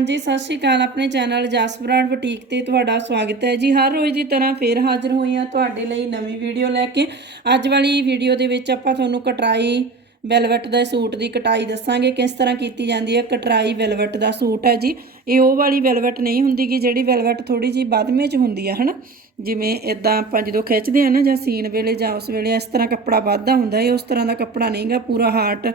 ਹਾਂਜੀ, ਸਤਿ ਸ਼੍ਰੀ ਅਕਾਲ। ਆਪਣੇ ਚੈਨਲ ਜਸਬਰਾਡ ਬੁਟੀਕ ਤੇ ਤੁਹਾਡਾ ਸਵਾਗਤ ਹੈ ਜੀ। ਹਰ ਰੋਜ਼ ਦੀ ਤਰ੍ਹਾਂ ਫੇਰ ਹਾਜ਼ਰ ਹੋਈ ਹਾਂ ਤੁਹਾਡੇ ਲਈ ਨਵੀਂ ਵੀਡੀਓ ਲੈ ਕੇ। ਅੱਜ ਵਾਲੀ ਵੀਡੀਓ ਦੇ ਵਿੱਚ ਆਪਾਂ ਤੁਹਾਨੂੰ ਕਟਰਾਈ ਵੈਲਵਟ ਦਾ ਸੂਟ ਦੀ ਕਟਾਈ ਦੱਸਾਂਗੇ ਕਿਸ ਤਰ੍ਹਾਂ ਕੀਤੀ ਜਾਂਦੀ ਹੈ। ਕਟਰਾਈ ਵੈਲਵਟ ਦਾ ਸੂਟ ਹੈ ਜੀ। ਇਹ ਉਹ ਵਾਲੀ ਵੈਲਵਟ ਨਹੀਂ ਹੁੰਦੀ ਕਿ ਜਿਹੜੀ ਵੈਲਵਟ ਥੋੜੀ ਜੀ ਬਾਦਮੇ ਚ ਹੁੰਦੀ ਹੈ ਹਨਾ? ਜਿਵੇਂ ਇਦਾਂ ਆਪਾਂ ਜਦੋਂ ਖਿੱਚਦੇ ਆ ਨਾ ਜਾਂ ਸੀਨ ਵੇਲੇ ਜਾਂ ਉਸ ਵੇਲੇ ਇਸ ਤਰ੍ਹਾਂ ਕੱਪੜਾ ਵੱਧਦਾ ਹੁੰਦਾ ਹੈ ਉਸ ਤਰ੍ਹਾਂ ਦਾ ਕੱਪੜਾ ਨਹੀਂਗਾ ਪੂਰਾ ਹਾਰਟ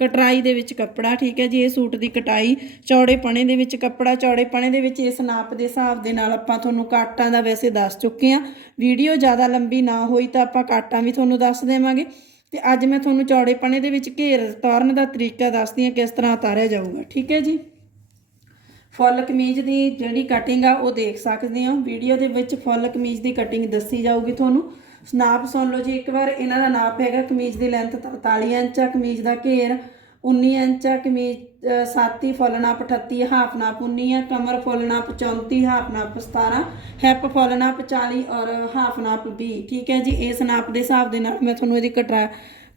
ਕਟਰਾਈ ਦੇ ਵਿੱਚ ਕੱਪੜਾ, ਠੀਕ ਹੈ ਜੀ। ਇਹ ਸੂਟ ਦੀ ਕਟਾਈ ਚੌੜੇ ਪਣੇ ਦੇ ਵਿੱਚ ਕੱਪੜਾ ਚੌੜੇ ਪਣੇ ਦੇ ਵਿੱਚ ਇਸ ਨਾਪ ਦੇ ਹਿਸਾਬ ਦੇ ਨਾਲ ਆਪਾਂ ਤੁਹਾਨੂੰ ਕਾਟਾਂ ਦਾ ਵੈਸੇ ਦੱਸ ਚੁੱਕੇ ਆ। ਵੀਡੀਓ ਜ਼ਿਆਦਾ ਲੰਬੀ ਨਾ ਹੋਈ ਤਾਂ ਆਪਾਂ ਕਾਟਾਂ ਵੀ ਤੁਹਾਨੂੰ ਦੱਸ ਦੇਵਾਂਗੇ। ਤੇ ਅੱਜ ਮੈਂ ਤੁਹਾਨੂੰ ਚੌੜੇ ਪਣੇ ਦੇ ਵਿੱਚ ਘੇਰ ਤਾਰਨ ਦਾ ਤਰੀਕਾ ਦੱਸਦੀ ਹਾਂ ਕਿਸ ਤਰ੍ਹਾਂ ਉਤਾਰਿਆ ਜਾਊਗਾ, ਠੀਕ ਹੈ ਜੀ? ਫੁੱਲ ਕਮੀਜ਼ ਦੀ ਜਿਹੜੀ ਕਟਿੰਗ ਆ, ਉਹ ਦੇਖ ਸਕਦੇ ਹੋ। ਵੀਡੀਓ ਦੇ ਵਿੱਚ ਫੁੱਲ ਕਮੀਜ਼ ਦੀ ਕਟਿੰਗ ਦੱਸੀ ਜਾਊਗੀ ਤੁਹਾਨੂੰ। ਨਾਪ ਸੁਣ ਲਓ ਜੀ, ਇੱਕ ਵਾਰ ਇਹਨਾਂ ਦਾ ਨਾਪ ਹੈਗਾ ਕਮੀਜ਼ ਦੀ ਲੈਂਥ 43 ਇੰਚ ਆ, ਕਮੀਜ਼ ਦਾ ਘੇਰ। 19 ਇੰਚ ਆ ਕਮੀਜ਼ ਅ, ਸਾਤੀ ਫੁੱਲ ਨਾਪ 38 ਹਾਫ ਨਾਪ 19 ਹੈ ਕਮਰ ਫੁੱਲ ਨਾਪ 34 ਹਾਫ ਨਾਪ 17 ਹੈਪ ਫੁੱਲ ਨਾਪ 40 ਔਰ ਹਾਫ ਨਾਪ 20 ਠੀਕ ਹੈ ਜੀ ਇਸ ਨਾਪ ਦੇ ਹਿਸਾਬ ਦੇ ਨਾਲ ਮੈਂ ਤੁਹਾਨੂੰ ਇਹਦੀ ਕਟਰਾ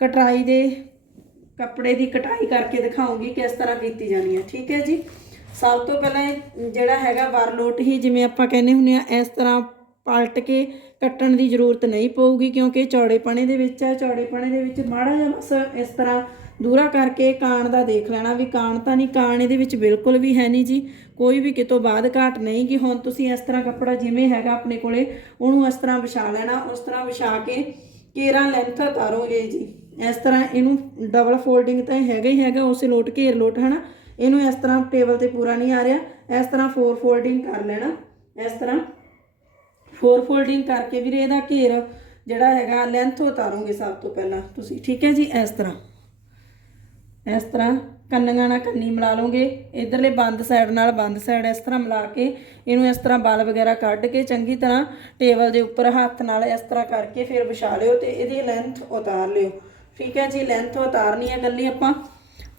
ਕਟਰਾਈ ਦੇ ਕੱਪੜੇ ਦੀ ਕਟਾਈ ਕਰਕੇ ਦਿਖਾਉਂਗੀ ਕਿਸ ਤਰ੍ਹਾਂ ਕੀਤੀ ਜਾਣੀ ਹੈ। ਠੀਕ ਹੈ ਜੀ ਸਭ ਤੋਂ ਪਹਿਲਾਂ ਇਹ ਜਿਹੜਾ ਹੈਗਾ ਵਰਲੋਟ ਹੀ ਜਿਵੇਂ ਆਪਾਂ ਕਹਿੰਦੇ ਹੁੰਦੇ ਆ ਇਸ ਤਰ੍ਹਾਂ ਪਲਟ ਕੇ ਕੱਟਣ ਦੀ ਜ਼ਰੂਰਤ ਨਹੀਂ ਪਊਗੀ ਕਿਉਂਕਿ ਇਹ ਚੌੜੇ ਪਣੇ ਦੇ ਵਿੱਚ ਹੈ ਚੌੜੇ ਪਣੇ ਦੇ ਵਿੱਚ ਮਾੜਾ ਜਿਹਾ ਬਸ ਇਸ ਤਰ੍ਹਾਂ ਦੂਰਾ ਕਰਕੇ ਕਾਣ ਦਾ ਦੇਖ ਲੈਣਾ ਵੀ ਕਾਣ ਤਾਂ ਨਹੀਂ, ਕਾਣ ਇਹਦੇ ਵਿੱਚ ਬਿਲਕੁਲ ਵੀ ਹੈ ਨਹੀਂ ਜੀ। ਕੋਈ ਵੀ ਕਿਤੋਂ ਬਾਅਦ ਘਾਟ ਨਹੀਂ ਕਿ ਹੁਣ ਤੁਸੀਂ ਇਸ ਤਰ੍ਹਾਂ ਕੱਪੜਾ ਜਿਵੇਂ ਹੈਗਾ ਆਪਣੇ ਕੋਲੇ, ਉਹਨੂੰ ਇਸ ਤਰ੍ਹਾਂ ਵਿਛਾ ਲੈਣਾ, ਉਸ ਤਰ੍ਹਾਂ ਵਿਛਾ ਕੇ ਕੇਰਾਂ ਲੈਂਥ ਉਤਾਰੋਗੇ ਜੀ। ਇਸ ਤਰ੍ਹਾਂ ਇਹਨੂੰ ਡਬਲ ਫੋਲਡਿੰਗ ਤਾਂ ਹੈਗਾ ਹੀ ਹੈਗਾ, ਉਸੇ ਲੋਟ ਘੇਰ ਲੋਟ, ਹਨਾ? ਇਹਨੂੰ ਇਸ ਤਰ੍ਹਾਂ ਟੇਬਲ ਤੇ ਪੂਰਾ ਨਹੀਂ ਆ ਰਿਹਾ। ਇਸ ਤਰ੍ਹਾਂ ਫੋਰ ਫੋਲਡਿੰਗ ਕਰ ਲੈਣਾ। ਇਸ ਤਰ੍ਹਾਂ ਫੋਰ ਫੋਲਡਿੰਗ ਕਰਕੇ ਵੀਰੇ ਇਹਦਾ ਘੇਰ ਜਿਹੜਾ ਹੈਗਾ ਲੈਂਥ ਉਤਾਰੋਗੇ ਸਭ ਤੋਂ ਪਹਿਲਾਂ ਤੁਸੀਂ, ਠੀਕ ਹੈ ਜੀ? ਇਸ ਤਰ੍ਹਾਂ। ਇਸ ਤਰ੍ਹਾਂ ਕੰਨੀਆਂ ਨਾਲ ਕੰਨੀ ਮਿਲਾ ਲਓਗੇ ਇਧਰਲੇ ਬੰਦ ਸਾਈਡ ਨਾਲ ਬੰਦ ਸਾਈਡ ਇਸ ਤਰ੍ਹਾਂ ਮਿਲਾ ਕੇ ਇਹਨੂੰ ਇਸ ਤਰ੍ਹਾਂ ਬਲ ਵਗੈਰਾ ਕੱਢ ਕੇ ਚੰਗੀ ਤਰ੍ਹਾਂ ਟੇਬਲ ਦੇ ਉੱਪਰ ਹੱਥ ਨਾਲ ਇਸ ਤਰ੍ਹਾਂ ਕਰਕੇ ਫਿਰ ਵਿਛਾ ਲਿਓ ਤੇ ਇਹਦੀ ਲੈਂਥ ਉਤਾਰ ਲਿਓ। ਠੀਕ ਹੈ ਜੀ ਲੈਂਥ ਉਤਾਰਨੀ ਹੈ ਗੱਲੀ ਆਪਾਂ।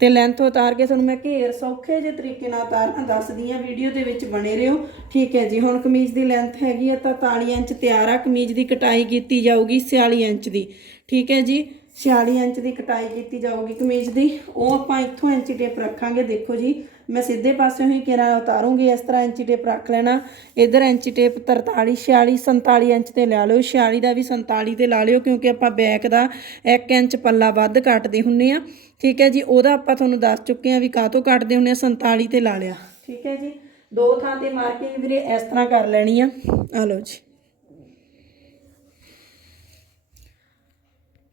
ਤੇ ਲੈਂਥ ਉਤਾਰ ਕੇ ਤੁਹਾਨੂੰ ਮੈਂ ਘੇਰ ਸੌਖੇ ਜਿਹੇ ਤਰੀਕੇ ਨਾਲ ਉਤਾਰਨਾ ਦੱਸਦੀ ਆ ਵੀਡੀਓ ਦੇ ਵਿੱਚ ਬਣੇ ਰਹੋ। ਠੀਕ ਹੈ ਜੀ, ਹੁਣ ਕਮੀਜ਼ ਦੀ ਲੈਂਥ ਹੈਗੀ ਆ ਤਾਂ 43 ਇੰਚ ਤਿਆਰ ਆ, ਕਮੀਜ਼ ਦੀ ਕਟਾਈ ਕੀਤੀ ਜਾਊਗੀ 46 ਇੰਚ ਦੀ। ਠੀਕ ਹੈ ਜੀ 46 ਇੰਚ ਦੀ ਕਟਾਈ ਕੀਤੀ ਜਾਊਗੀ ਕਮੀਜ਼ ਦੀ। ਉਹ ਆਪਾਂ ਇੱਥੋਂ ਇੰਚੀ ਟੇਪ ਰੱਖਾਂਗੇ। ਦੇਖੋ ਜੀ, ਮੈਂ ਸਿੱਧੇ ਪਾਸਿਓਂ ਹੀ ਕਿਰਾ ਉਤਾਰੂੰਗੀ, ਇਸ ਤਰ੍ਹਾਂ ਇੰਚੀ ਟੇਪ ਰੱਖ ਲੈਣਾ। ਇਧਰ ਇੰਚੀ ਟੇਪ 43 46 47 ਇੰਚ ਤੇ ਲਾ ਲਿਓ। 46 ਦਾ ਵੀ 47 ਤੇ ਲਾ ਲਿਓ, ਕਿਉਂਕਿ ਆਪਾਂ ਬੈਕ ਦਾ 1 ਇੰਚ ਪੱਲਾ ਵੱਧ ਕੱਟਦੇ ਹੁੰਨੇ ਆ। ਠੀਕ ਹੈ ਜੀ, ਉਹਦਾ ਆਪਾਂ ਤੁਹਾਨੂੰ ਦੱਸ ਚੁੱਕੇ ਆ ਵੀ ਕਾਹਤੋਂ ਕੱਟਦੇ ਹੁੰਨੇ ਆ 47 ਤੇ ਲਾ ਲਿਆ। ਠੀਕ ਹੈ ਜੀ, ਦੋ ਥਾਂ ਤੇ ਮਾਰਕਿੰਗ ਵੀਰੇ ਇਸ ਤਰ੍ਹਾਂ ਕਰ ਲੈਣੀ ਆ। ਆ ਲਓ ਜੀ।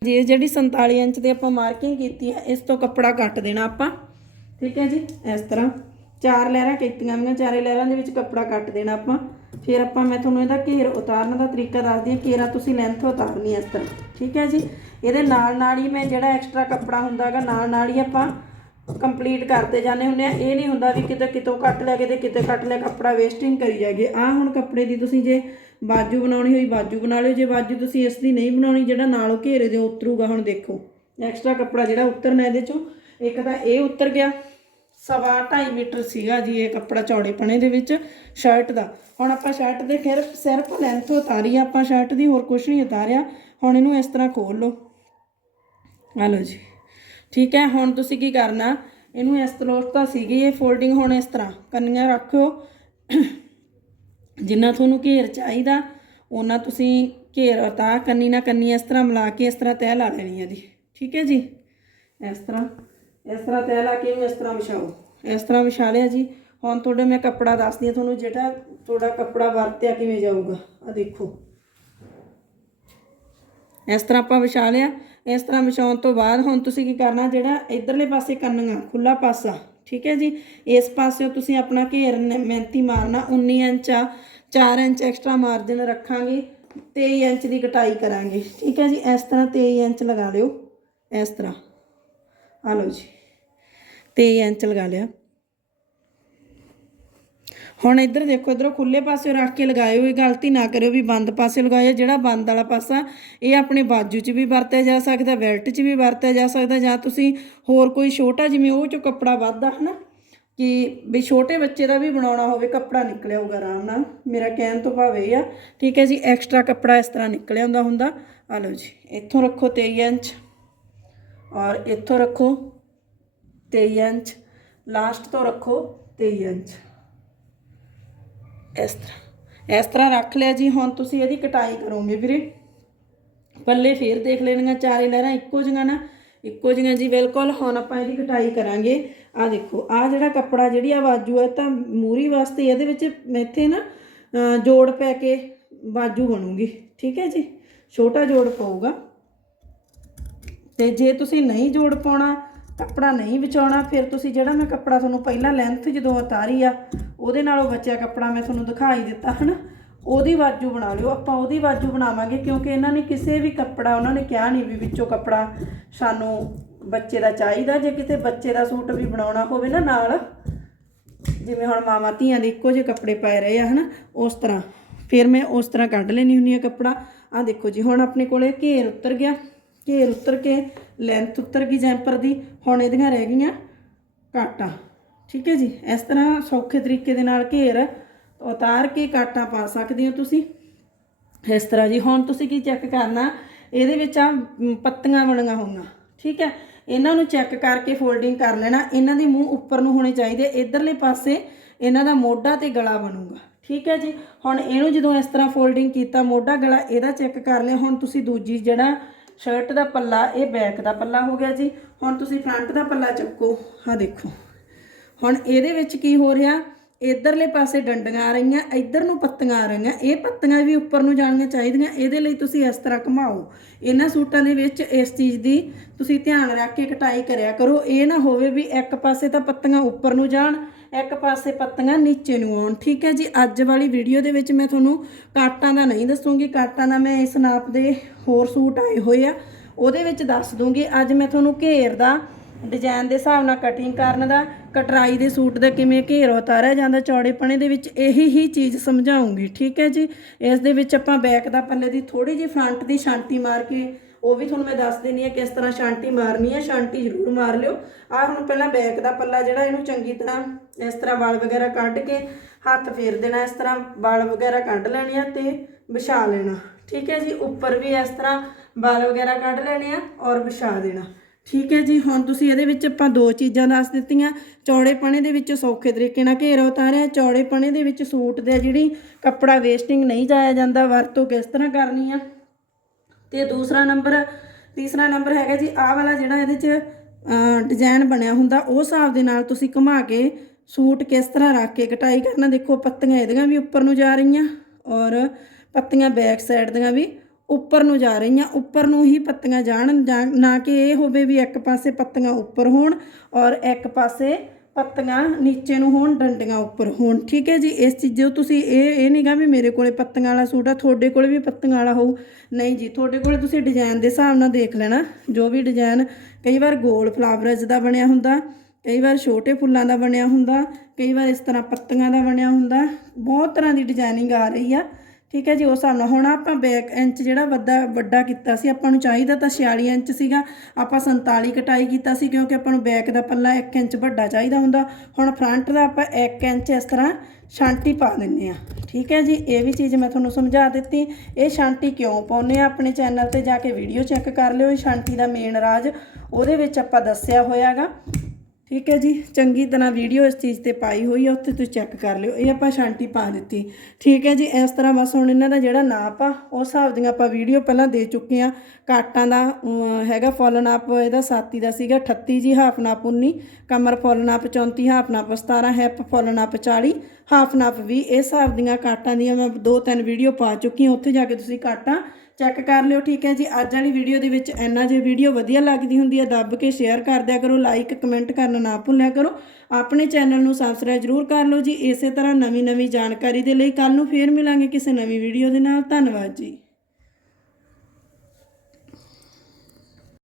ਜੇ ਜਿਹੜੀ 47 ਇੰਚ ਦੀ ਆਪਾਂ ਮਾਰਕਿੰਗ ਕੀਤੀ ਹੈ, ਇਸ ਤੋਂ ਕੱਪੜਾ ਕੱਟ ਦੇਣਾ ਆਪਾਂ। ਠੀਕ ਹੈ ਜੀ? ਇਸ ਤਰ੍ਹਾਂ। ਚਾਰ ਲਹਿਰਾਂ ਕੀਤੀਆਂ ਮੈਂ ਚਾਰੇ ਲਹਿਰਾਂ ਦੇ ਵਿੱਚ ਕੱਪੜਾ ਕੱਟ ਦੇਣਾ ਆਪਾਂ। ਫਿਰ ਆਪਾਂ ਮੈਂ ਤੁਹਾਨੂੰ ਇਹਦਾ ਘੇਰ ਉਤਾਰਨ ਦਾ ਤਰੀਕਾ ਦੱਸਦੀ ਹਾਂ ਘੇਰਾ ਤੁਸੀਂ ਲੈਂਥ ਉਤਾਰਨੀ ਇਸ ਤਰ੍ਹਾਂ। ਠੀਕ ਹੈ ਜੀ? ਇਹਦੇ ਨਾਲ ਨਾਲ ਹੀ ਮੈਂ ਜਿਹੜਾ ਐਕਸਟਰਾ ਕੱਪੜਾ ਹੁੰਦਾ ਹੈਗਾ ਨਾਲ ਨਾਲ ਹੀ ਆਪਾਂ ਕੰਪਲੀਟ ਕਰਦੇ ਜਾਂਦੇ ਹੁੰਦੇ ਆ। ਇਹ ਨਹੀਂ ਹੁੰਦਾ ਵੀ ਕਿਤੇ ਕਿਤੋਂ ਕੱਟ ਲਿਆ ਕਿਤੇ ਕਿਤੇ ਕੱਟ ਲਿਆ ਕੱਪੜਾ ਵੇਸਟਿੰਗ ਕਰੀ ਜਾਗੇ ਆ ਹੁਣ ਕੱਪੜੇ ਦੀ ਤੁਸੀਂ ਜੇ ਬਾਜੂ ਬਣਾਉਣੀ ਹੋਈ ਬਾਜੂ ਬਣਾ ਲਿਓ। ਜੇ ਬਾਜੂ ਤੁਸੀਂ ਇਸ ਦੀ ਨਹੀਂ ਬਣਾਉਣੀ, ਜਿਹੜਾ ਨਾਲੋਂ ਘੇਰੇ ਦੇ ਉਤਰੂਗਾ, ਹੁਣ ਦੇਖੋ। ਐਕਸਟਰਾ ਕੱਪੜਾ ਜਿਹੜਾ ਉਤਰਨਾ ਇਹਦੇ ਚੋਂ, ਇੱਕ ਤਾਂ ਇਹ ਉਤਰ ਗਿਆ। ਸਵਾ 2.5 ਮੀਟਰ ਸੀਗਾ ਜੀ ਇਹ ਕੱਪੜਾ ਚੌੜੇ ਪਣੇ ਦੇ ਵਿੱਚ ਸ਼ਰਟ ਦਾ। ਹੁਣ ਆਪਾਂ ਸ਼ਰਟ ਦੇ ਫਿਰ ਸਿਰਫ ਲੈਂਥ ਉਤਾਰੀ ਆਪਾਂ ਸ਼ਰਟ ਦੀ ਹੋਰ ਕੁਝ ਨਹੀਂ ਉਤਾਰਿਆ। ਹੁਣ ਇਹਨੂੰ ਇਸ ਤਰ੍ਹਾਂ ਖੋਲ ਲਓ। ਆ ਲਓ ਜੀ। ਠੀਕ ਹੈ, ਹੁਣ ਤੁਸੀਂ ਕੀ ਕਰਨਾ? ਇਹਨੂੰ ਇਸ ਤਰ੍ਹਾਂ ਤਾਂ ਸੀਗੀ ਇਹ ਫੋਲਡਿੰਗ ਹੁਣ ਇਸ ਤਰ੍ਹਾਂ ਕੰਨੀਆਂ ਰੱਖਿਓ। ਜਿੰਨਾ ਤੁਹਾਨੂੰ ਘੇਰ ਚਾਹੀਦਾ ਉਹਨਾਂ ਤੁਸੀਂ ਘੇਰ, ਤਾਂ ਕੰਨੀ ਨਾਲ ਕੰਨੀ ਇਸ ਤਰ੍ਹਾਂ ਮਿਲਾ ਕੇ ਇਸ ਤਰ੍ਹਾਂ ਤਹਿ ਲਾ ਲੈਣੀ ਹੈ ਜੀ। ਠੀਕ ਹੈ ਜੀ? ਇਸ ਤਰ੍ਹਾਂ ਇਸ ਤਰ੍ਹਾਂ ਤਹਿ ਲਾ ਕੇ ਇਹਨੂੰ ਇਸ ਤਰ੍ਹਾਂ ਵਿਛਾਓ। ਇਸ ਤਰ੍ਹਾਂ ਵਿਛਾ ਲਿਆ ਜੀ। ਹੁਣ ਤੁਹਾਡੇ ਮੈਂ ਕੱਪੜਾ ਦੱਸਦੀ ਹਾਂ ਤੁਹਾਨੂੰ ਜਿਹੜਾ ਤੁਹਾਡਾ ਕੱਪੜਾ ਵਰਤਿਆ ਕਿਵੇਂ ਜਾਊਗਾ। ਆ ਦੇਖੋ। ਇਸ ਤਰ੍ਹਾਂ ਆਪਾਂ ਵਿਛਾ ਲਿਆ। ਇਸ ਤਰ੍ਹਾਂ ਵਿਛਾਉਣ ਤੋਂ ਬਾਅਦ ਹੁਣ ਤੁਸੀਂ ਕੀ ਕਰਨਾ, ਜਿਹੜਾ ਇਧਰਲੇ ਪਾਸੇ ਕੰਨੀਆਂ ਖੁੱਲਾ ਪਾਸਾ, ਠੀਕ ਹੈ ਜੀ? ਇਸ ਪਾਸੇ ਤੁਸੀਂ ਆਪਣਾ ਘੇਰ ਨ- ਮਿਹਨਤੀ ਮਾਰਨਾ 19 ਇੰਚ ਆ 4 ਇੰਚ ਐਕਸਟਰਾ ਮਾਰਜਨ ਰੱਖਾਂਗੇ 23 ਇੰਚ ਦੀ ਕਟਾਈ ਕਰਾਂਗੇ, ਠੀਕ ਹੈ ਜੀ? ਇਸ ਤਰ੍ਹਾਂ 23 ਇੰਚ ਲਗਾ ਲਿਓ, ਇਸ ਤਰ੍ਹਾਂ। ਆ ਲਓ ਜੀ 23 ਇੰਚ ਲਗਾ ਲਿਆ। ਹੁਣ ਇੱਧਰ ਦੇਖੋ, ਇੱਧਰੋਂ ਖੁੱਲੇ ਪਾਸੇ ਰੱਖ ਕੇ ਲਗਾਇਓ ਇਹ ਗਲਤੀ ਨਾ ਕਰਿਓ ਵੀ ਬੰਦ ਪਾਸੇ ਲਗਾਇਓ ਜਿਹੜਾ ਬੰਦ ਵਾਲਾ ਪਾਸਾ, ਇਹ ਆਪਣੇ ਬਾਜੂ 'ਚ ਵੀ ਵਰਤਿਆ ਜਾ ਸਕਦਾ, ਬੈਲਟ 'ਚ ਵੀ ਵਰਤਿਆ ਜਾ ਸਕਦਾ, ਜਾਂ ਤੁਸੀਂ ਹੋਰ ਕੋਈ ਛੋਟਾ ਜਿਵੇਂ ਉਹ 'ਚੋਂ ਕੱਪੜਾ ਵੱਧਦਾ ਹਨਾ, ਕਿ ਵੀ ਛੋਟੇ ਬੱਚੇ ਦਾ ਵੀ ਬਣਾਉਣਾ ਹੋਵੇ, ਕੱਪੜਾ ਨਿਕਲਿਆ ਹੋਊਗਾ ਆਰਾਮ ਨਾਲ। ਮੇਰਾ ਕਹਿਣ ਤੋਂ ਭਾਵ ਇਹ ਆ ਠੀਕ ਹੈ ਜੀ ਐਕਸਟਰਾ ਕੱਪੜਾ ਇਸ ਤਰ੍ਹਾਂ ਨਿਕਲਿਆ ਹੁੰਦਾ ਹੁੰਦਾ। ਆ ਲਓ ਜੀ, ਇੱਥੋਂ ਰੱਖੋ 23 ਇੰਚ ਔਰ ਇੱਥੋਂ ਰੱਖੋ 23 ਇੰਚ। ਲਾਸਟ ਤੋਂ ਰੱਖੋ 23 ਇੰਚ। ਇਸ ਤਰ੍ਹਾਂ। ਇਸ ਤਰ੍ਹਾਂ ਰੱਖ ਲਿਆ ਜੀ, ਹੁਣ ਤੁਸੀਂ ਇਹਦੀ ਕਟਾਈ ਕਰੋਗੇ ਵੀਰੇ। ਪੱਲੇ ਫੇਰ ਦੇਖ ਲੈਣੀਆਂ, ਚਾਰੇ ਲਹਿਰਾਂ ਇੱਕੋ ਜਿਹੀਆਂ ਨਾ, ਇੱਕੋ ਜਿਹੀਆਂ ਜੀ, ਬਿਲਕੁਲ ਹੁਣ ਆਪਾਂ ਇਹਦੀ ਕਟਾਈ ਕਰਾਂਗੇ। ਆ ਦੇਖੋ ਆ ਜਿਹੜਾ ਕੱਪੜਾ ਜਿਹੜੀ ਆ ਬਾਜੂ ਹੈ ਤਾਂ ਮੂਰੀ ਵਾਸਤੇ ਇਹਦੇ ਵਿੱਚ ਇੱਥੇ ਨਾ ਜੋੜ ਪੈ ਕੇ ਬਾਜੂ ਬਣੂਗੀ, ਠੀਕ ਹੈ ਜੀ? ਛੋਟਾ ਜੋੜ ਪਊਗਾ। ਤੇ ਜੇ ਤੁਸੀਂ ਨਹੀਂ ਜੋੜ ਪਾਉਣਾ ਕੱਪੜਾ ਨਹੀਂ ਵਿਚਾਉਣਾ ਫਿਰ ਤੁਸੀਂ ਜਿਹੜਾ ਮੈਂ ਕੱਪੜਾ ਤੁਹਾਨੂੰ ਪਹਿਲਾਂ ਲੈਂਥ ਜਦੋਂ ਉਤਾਰੀ ਆ, ਉਹਦੇ ਨਾਲੋਂ ਬਚਿਆ ਕੱਪੜਾ ਮੈਂ ਤੁਹਾਨੂੰ ਦਿਖਾਈ ਦਿੱਤਾ, ਹਨਾ? ਉਹਦੀ ਬਾਜੂ ਬਣਾ ਲਿਓ, ਆਪਾਂ ਉਹਦੀ ਬਾਜੂ ਬਣਾਵਾਂਗੇ ਕਿਉਂਕਿ ਇਹਨਾਂ ਨੇ ਕਿਸੇ ਵੀ ਕੱਪੜਾ, ਉਹਨਾਂ ਨੇ ਕਿਹਾ ਨਹੀਂ ਵੀ ਵਿੱਚੋਂ ਕੱਪੜਾ ਸਾਨੂੰ ਬੱਚੇ ਦਾ ਚਾਹੀਦਾ, ਜੇ ਕਿਤੇ ਬੱਚੇ ਦਾ ਸੂਟ ਵੀ ਬਣਾਉਣਾ ਹੋਵੇ ਨਾ ਨਾਲ, ਜਿਵੇਂ ਹੁਣ ਮਾਵਾਂ ਧੀਆਂ ਦੇ ਇੱਕੋ ਜਿਹੇ ਕੱਪੜੇ ਪਾਏ ਰਹੇ ਆ, ਹਨਾ? ਉਸ ਤਰ੍ਹਾਂ, ਫਿਰ ਮੈਂ ਉਸ ਤਰ੍ਹਾਂ ਕੱਢ ਲੈਣੀ ਹੁੰਦੀ ਆ ਕੱਪੜਾ। ਆ ਦੇਖੋ ਜੀ, ਹੁਣ ਆਪਣੇ ਕੋਲੇ ਘੇਰ ਉਤਰ ਗਿਆ। ਘੇਰ ਉਤਰ ਕੇ ਲੈਂਥ ਉਤਰ ਗਈ ਜੈਂਪਰ ਦੀ ਹੁਣ ਇਹਦੀਆਂ ਰਹਿ ਗਈਆਂ ਕਾਟਾਂ। ਠੀਕ ਹੈ ਜੀ? ਇਸ ਤਰ੍ਹਾਂ ਸੌਖੇ ਤਰੀਕੇ ਦੇ ਨਾਲ ਘੇਰ ਉਤਾਰ ਕੇ ਕਾਟਾਂ ਪਾ ਸਕਦੇ ਹੋ ਤੁਸੀਂ। ਇਸ ਤਰ੍ਹਾਂ ਜੀ ਹੁਣ ਤੁਸੀਂ ਕੀ ਚੈੱਕ ਕਰਨਾ? ਇਹਦੇ ਵਿੱਚ ਆ ਮ, ਪੱਤੀਆਂ ਬਣੀਆਂ ਹੋਈਆਂ। ਠੀਕ ਹੈ? ਇਹਨਾਂ ਨੂੰ ਚੈੱਕ ਕਰਕੇ ਫੋਲਡਿੰਗ ਕਰ ਲੈਣਾ। ਇਹਨਾਂ ਦੇ ਮੂੰਹ ਉੱਪਰ ਨੂੰ ਹੋਣੇ ਚਾਹੀਦੇ। ਇਧਰਲੇ ਪਾਸੇ ਇਹਨਾਂ ਦਾ ਮੋਢਾ ਤੇ ਗਲਾ ਬਣੂਗਾ। ਠੀਕ ਹੈ ਜੀ? ਹੁਣ ਇਹਨੂੰ ਜਦੋਂ ਇਸ ਤਰ੍ਹਾਂ ਫੋਲਡਿੰਗ ਕੀਤਾ ਮੋਢਾ ਗਲਾ ਇਹਦਾ ਚੈੱਕ ਕਰ ਲਿਆ। ਹੁਣ ਤੁਸੀਂ ਦੂਜੀ ਜਿਹੜਾ ਸ਼ਰਟ ਦਾ ਪੱਲਾ, ਇਹ ਬੈਕ ਦਾ ਪੱਲਾ ਹੋ ਗਿਆ ਜੀ। ਹੁਣ ਤੁਸੀਂ ਫਰੰਟ ਦਾ ਪੱਲਾ ਚੱਕੋ। ਆਹ ਦੇਖੋ। ਹੁਣ ਇਹਦੇ ਵਿੱਚ ਕੀ ਹੋ ਰਿਹਾ? ਇਧਰਲੇ ਪਾਸੇ ਡੰਡੀਆਂ ਆ ਰਹੀਆਂ, ਇਧਰ ਨੂੰ ਪੱਤੀਆਂ ਆ ਰਹੀਆਂ। ਇਹ ਪੱਤੀਆਂ ਵੀ ਉੱਪਰ ਨੂੰ ਜਾਣੀਆਂ ਚਾਹੀਦੀਆਂ। ਇਹਦੇ ਲਈ ਤੁਸੀਂ ਇਸ ਤਰ੍ਹਾਂ ਘੁਮਾਓ। ਇਹਨਾਂ ਸੂਟਾਂ ਦੇ ਵਿੱਚ ਇਸ ਚੀਜ਼ ਦੀ ਤੁਸੀਂ ਧਿਆਨ ਰੱਖ ਕੇ ਕਟਾਈ ਕਰਿਆ ਕਰੋ। ਇਹ ਨਾ ਹੋਵੇ ਵੀ ਇੱਕ ਪਾਸੇ ਤਾਂ ਪੱਤੀਆਂ ਉੱਪਰ ਨੂੰ ਜਾਣ ਇੱਕ ਪਾਸੇ ਪੱਤੀਆਂ ਨੀਚੇ ਨੂੰ ਆਉਣ। ਠੀਕ ਹੈ ਜੀ, ਅੱਜ ਵਾਲੀ ਵੀਡੀਓ ਦੇ ਵਿੱਚ ਮੈਂ ਤੁਹਾਨੂੰ ਕਾਟਾਂ ਦਾ ਨਹੀਂ ਦੱਸੂਗੀ। ਕਾਟਾਂ ਦਾ ਮੈਂ ਇਸ ਨਾਪ ਦੇ ਹੋਰ ਸੂਟ ਆਏ ਹੋਏ ਆ। ਉਹਦੇ ਵਿੱਚ ਦੱਸ ਦੂੰਗੀ। ਅੱਜ ਮੈਂ ਤੁਹਾਨੂੰ ਘੇਰ ਦਾ ਡਿਜ਼ਾਈਨ ਦੇ ਹਿਸਾਬ ਨਾਲ ਕਟਿੰਗ ਕਰਨ ਦਾ, ਕਟਰਾਈ ਦੇ ਸੂਟ ਦਾ ਕਿਵੇਂ ਘੇਰ ਉਤਾਰਿਆ ਜਾਂਦਾ ਚੌੜੇਪਣੇ ਦੇ ਵਿੱਚ ਇਹੀ ਹੀ ਚੀਜ਼ ਸਮਝਾਉਂਗੀ। ਠੀਕ ਹੈ ਜੀ, ਇਸ ਦੇ ਵਿੱਚ ਆਪਾਂ ਬੈਕ ਦਾ ਪੱਲੇ ਦੀ ਥੋੜੀ ਜਿਹੀ ਫਰੰਟ ਦੀ ਸ਼ਾਂਟੀ ਮਾਰ ਕੇ ਉਹ ਵੀ ਤੁਹਾਨੂੰ ਮੈਂ ਦੱਸ ਦਿੰਨੀ ਆ ਕਿਸ ਤਰ੍ਹਾਂ ਸ਼ਾਂਟੀ ਮਾਰਨੀ ਹੈ ਸ਼ਾਂਟੀ ਜ਼ਰੂਰ ਮਾਰ ਲਿਓ। ਆਹ ਹੁਣ ਪਹਿਲਾਂ ਬੈਕ ਦਾ ਪੱਲਾ ਜਿਹੜਾ ਇਹਨੂੰ ਚੰਗੀ ਤਰ੍ਹਾਂ ਇਸ ਤਰ੍ਹਾਂ ਵਾਲ ਵਗੈਰਾ ਕੱਢ ਕੇ ਹੱਥ ਫੇਰ ਦੇਣਾ, ਇਸ ਤਰ੍ਹਾਂ ਵਾਲ ਵਗੈਰਾ ਕੱਢ ਲੈਣੇ ਆ ਤੇ ਵਿਛਾ ਲੈਣਾ। ਠੀਕ ਹੈ ਜੀ, ਉੱਪਰ ਵੀ ਇਸ ਤਰ੍ਹਾਂ ਵਾਲ ਵਗੈਰਾ ਕੱਢ ਲੈਣੇ ਆ ਔਰ ਵਿਛਾ ਦੇਣਾ। ਠੀਕ ਹੈ ਜੀ, ਹੁਣ ਤੁਸੀਂ ਇਹਦੇ ਵਿੱਚ ਆਪਾਂ ਦੋ ਚੀਜ਼ਾਂ ਦੱਸ ਦਿੱਤੀਆਂ। ਚੌੜੇਪਣੇ ਦੇ ਵਿੱਚ ਸੌਖੇ ਤਰੀਕੇ ਨਾਲ ਘੇਰਾ ਉਤਾਰਿਆ। ਚੌੜੇਪਣੇ ਦੇ ਵਿੱਚ ਸੂਟ ਦੇ ਜਿਹੜੀ ਕੱਪੜਾ ਵੇਸਟਿੰਗ ਨਹੀਂ ਜਾਇਆ ਜਾਂਦਾ, ਵਰਤੋਂ ਕਿਸ ਤਰ੍ਹਾਂ ਕਰਨੀ ਆ? ਤੇ ਦੂਸਰਾ ਨੰਬਰ, ਤੀਸਰਾ ਨੰਬਰ ਹੈਗਾ ਜੀ, ਆਹ ਵਾਲਾ ਜਿਹੜਾ ਇਹਦੇ 'ਚ ਡਿਜ਼ਾਈਨ ਬਣਿਆ ਹੁੰਦਾ, ਉਹ ਹਿਸਾਬ ਦੇ ਨਾਲ ਤੁਸੀਂ ਘੁਮਾ ਕੇ ਸੂਟ ਕਿਸ ਤਰ੍ਹਾਂ ਰੱਖ ਕੇ ਕਟਾਈ ਕਰਨਾ, ਦੇਖੋ ਪੱਤੀਆਂ ਇਹਦੀਆਂ ਵੀ ਉੱਪਰ ਨੂੰ ਜਾ ਰਹੀਆਂ ਔਰ ਪੱਤੀਆਂ ਬੈਕ ਸਾਈਡ ਦੀਆਂ ਵੀ ਉੱਪਰ ਨੂੰ ਜਾ ਰਹੀਆਂ, ਉੱਪਰ ਨੂੰ ਹੀ ਪੱਤੀਆਂ ਜਾਣ, ਜਾਂ- ਨਾ ਕਿ ਇਹ ਹੋਵੇ ਵੀ ਇੱਕ ਪਾਸੇ ਪੱਤੀਆਂ ਉੱਪਰ ਹੋਣ ਔਰ ਇੱਕ ਪਾਸੇ ਪੱਤੀਆਂ ਨੀਚੇ ਨੂੰ ਹੋਣ, ਡੰਡੀਆਂ ਉੱਪਰ ਹੋਣ। ਠੀਕ ਹੈ ਜੀ, ਇਸ ਚੀਜ਼ੋਂ ਤੁਸੀਂ ਇਹ ਇਹ ਨਹੀਂਗਾ ਵੀ ਮੇਰੇ ਕੋਲੇ ਪੱਤੀਆਂ ਵਾਲਾ ਸੂਟ ਆ, ਤੁਹਾਡੇ ਕੋਲੇ ਵੀ ਪੱਤੀਆਂ ਵਾਲਾ ਹੋਊ। ਨਹੀਂ ਜੀ, ਤੁਹਾਡੇ ਕੋਲੇ ਤੁਸੀਂ ਡਿਜ਼ਾਈਨ ਦੇ ਹਿਸਾਬ ਨਾਲ ਦੇਖ ਲੈਣਾ। ਜੋ ਵੀ ਡਿਜ਼ਾਈਨ ਕਈ ਵਾਰ ਗੋਲ ਫਲਾਵਰਸ ਦਾ ਬਣਿਆ ਹੁੰਦਾ, ਕਈ ਵਾਰ ਛੋਟੇ ਫੁੱਲਾਂ ਦਾ ਬਣਿਆ ਹੁੰਦਾ, ਕਈ ਵਾਰ ਇਸ ਤਰ੍ਹਾਂ ਪੱਤੀਆਂ ਦਾ ਬਣਿਆ ਹੁੰਦਾ। ਬਹੁਤ ਤਰ੍ਹਾਂ ਦੀ ਡਿਜ਼ਾਈਨਿੰਗ ਆ ਰਹੀ ਆ। ਠੀਕ ਹੈ ਜੀ, ਉਸ ਹਿਸਾਬ ਨਾਲ। ਹੁਣ ਆਪਾਂ ਬੈਕ ਇੰਚ ਜਿਹੜਾ ਵੱਡਾ ਵੱਡਾ ਕੀਤਾ ਸੀ, ਆਪਾਂ ਨੂੰ ਚਾਹੀਦਾ ਤਾਂ 46 ਇੰਚ ਸੀਗਾ। ਆਪਾਂ 47 ਕਟਾਈ ਕੀਤਾ ਸੀ, ਕਿਉਂਕਿ ਆਪਾਂ ਨੂੰ ਬੈਕ ਦਾ ਪੱਲਾ 1 ਇੰਚ ਵੱਡਾ ਚਾਹੀਦਾ ਹੁੰਦਾ। ਹੁਣ ਫਰੰਟ ਦਾ ਆਪਾਂ 1 ਇੰਚ ਇਸ ਤਰ੍ਹਾਂ ਸ਼ਾਂਟੀ ਪਾ ਦਿੰਨੇ ਆ ਠੀਕ ਹੈ ਜੀ, ਇਹ ਵੀ ਚੀਜ਼ ਮੈਂ ਤੁਹਾਨੂੰ ਸਮਝਾ ਦਿੱਤੀ। ਇਹ ਸ਼ਾਂਟੀ ਕਿਉਂ ਪਾਉਨੇ ਆ ਆਪਣੇ ਚੈਨਲ ਤੇ ਜਾ ਕੇ ਵੀਡੀਓ ਚੈੱਕ ਕਰ ਲਿਓ। ਇਹ ਸ਼ਾਂਟੀ ਦਾ ਮੇਨ ਰਾਜ ਉਹਦੇ ਵਿੱਚ ਆਪਾਂ ਦੱਸਿਆ ਹੋਇਆਗਾ। ਠੀਕ ਹੈ ਜੀ, ਚੰਗੀ ਤਰ੍ਹਾਂ ਵੀਡੀਓ ਇਸ ਚੀਜ਼ ਤੇ ਪਾਈ ਹੋਈ ਹੈ ਉੱਥੇ ਤੁਸੀਂ ਚੈੱਕ ਕਰ ਲਿਓ। ਇਹ ਆਪਾਂ ਸ਼ਾਂਟੀ ਪਾ ਦਿੱਤੀ। ਠੀਕ ਹੈ ਜੀ, ਇਸ ਤਰ੍ਹਾਂ ਬਸ ਹੁਣ ਇਹਨਾਂ ਦਾ ਜਿਹੜਾ ਨਾਪ ਆ ਉਸ ਹਿਸਾਬ ਦੀਆਂ ਆਪਾਂ ਵੀਡੀਓ ਪਹਿਲਾਂ ਦੇ ਚੁੱਕੇ ਆ। ਕਾਟਾਂ ਦਾ ਹੈਗਾ ਫੁੱਲ ਨਾਪ, ਇਹਦਾ ਸਾਤੀ ਦਾ ਸੀਗਾ 38 ਜੀ ਹਾਫ ਨਾਪ 19 ਕਮਰ ਫੁੱਲ ਨਾਪ 34 ਹਾਫ ਨਾਪ 17 ਹੈਪ ਫੁੱਲ ਨਾਪ 40 ਹਾਫ ਨਾਪ 20 ਇਹ ਹਿਸਾਬ ਦੀਆਂ ਕਾਟਾਂ ਦੀਆਂ ਮੈਂ ਦੋ ਤਿੰਨ ਵੀਡੀਓ ਪਾ ਚੁੱਕੀ ਹਾਂ, ਉੱਥੇ ਜਾ ਕੇ ਤੁਸੀਂ ਕਾਟਾਂ ਚੈੱਕ ਕਰ ਲਿਓ, ਠੀਕ ਹੈ ਜੀ? ਅੱਜ ਵਾਲੀ ਵੀਡੀਓ ਦੇ ਵਿੱਚ ਇੰਨਾ ਜੇ ਵੀਡੀਓ ਵਧੀਆ ਲੱਗਦੀ ਹੁੰਦੀ ਹੈ, ਦੱਬ ਕੇ ਸ਼ੇਅਰ ਕਰ ਦਿਆ ਕਰੋ ਲਾਈਕ ਕਮੈਂਟ ਕਰਨਾ ਨਾ ਭੁੱਲਿਆ ਕਰੋ। ਆਪਣੇ ਚੈਨਲ ਨੂੰ ਸਬਸਕ੍ਰਾਈਬ ਜਰੂਰ ਕਰ ਲਓ ਜੀ। ਇਸੇ ਤਰ੍ਹਾਂ ਨਵੀਂ ਨਵੀਂ ਜਾਣਕਾਰੀ ਦੇ ਲਈ ਕੱਲ ਨੂੰ ਫੇਰ ਮਿਲਾਂਗੇ ਕਿਸੇ ਨਵੀਂ ਵੀਡੀਓ ਦੇ ਨਾਲ। ਧੰਨਵਾਦ ਜੀ।